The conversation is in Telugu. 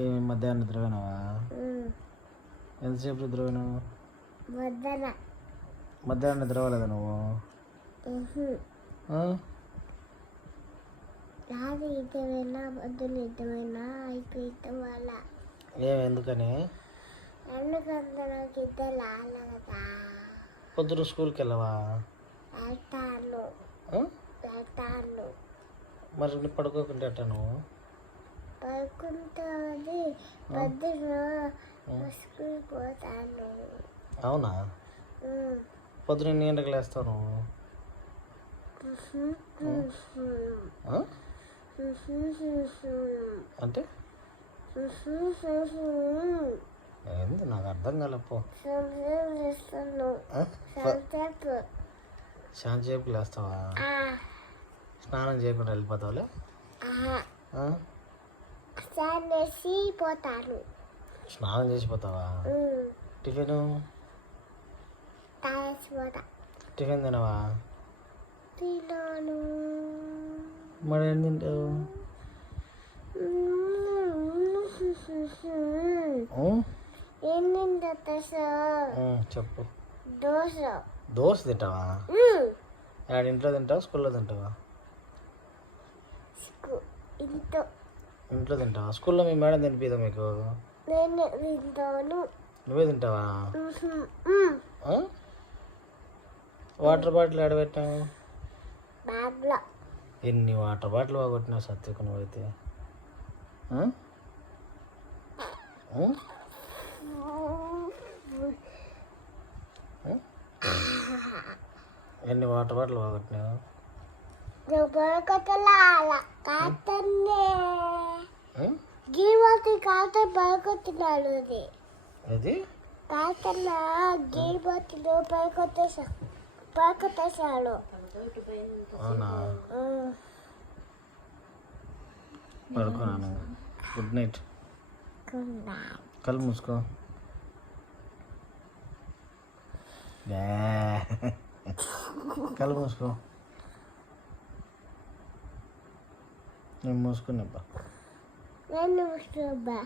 ఏ మధ్యాహ్నం నిద్రపోయినావా ఎంతసేపు నిద్రపోయినావు మధ్యాహ్నం నిద్రపోలేదా నువ్వు? ఇద్దమైనా ఇద్దమైనా ఏం ఎందుకని? ఎందుకంటే నాకు ఇద్దరు కదా. పొద్దున స్కూల్కి వెళ్ళవా? వెళ్తాను. ఆ? వెళ్తాను. మరి నువ్వు పడుకోకుండా నువ్వు? పడుకుంటుంది పొద్దున స్కూల్ పోతాను. అవునా. పొద్దున ఎన్ని గంటలకు ఆ? అంటే? ఏంది నాకు అర్థం కాలపో శాంతి సేపుకి లేస్తావా? స్నానం చేయకుండా వెళ్ళిపోతావులే? ఆ? సానేసి పోతాను స్నానం చేసిపోతావా? టిఫిన్? టిఫిన్ తినవా? తిన్నాను మరి ఏం తింటావు? ఉం? ఏం తింటా సార్? ఉం, చెప్పు. దోశ. దోశ తింటావా? ఇంట్లో తింటావా స్కూల్లో తింటావా? ఇంట్లో. ఇంట్లో తింటావా? స్కూల్లో మీ మేడం తినిపిదా మీకు? నేను తింటాను. నువ్వే తింటావా? వాటర్ బాటిల్ ఆడబెట్టావు బ్యాగ్లో. ఎన్ని వాటర్ బాటిల్ పోగొట్టినావు సత్యకు నువ్వైతే? ఎన్ని వాటర్ బాటిల్ పోగొట్టినావు నువ్వు బయకొట్టలాల కాతన్నే ఆ? గీమతి కాత బయకొట్టినాడు అది. కాతన్న గీమతిలో బయకొట్టేసా బయకొట్టేశాడు అవునా? పడుకున్నాను గుడ్ నైట్. కళ్ళు మూసుకో. కళ్ళు మూసుకో. నేను మూసుకున్నాబ్బా. నేను చూస్తా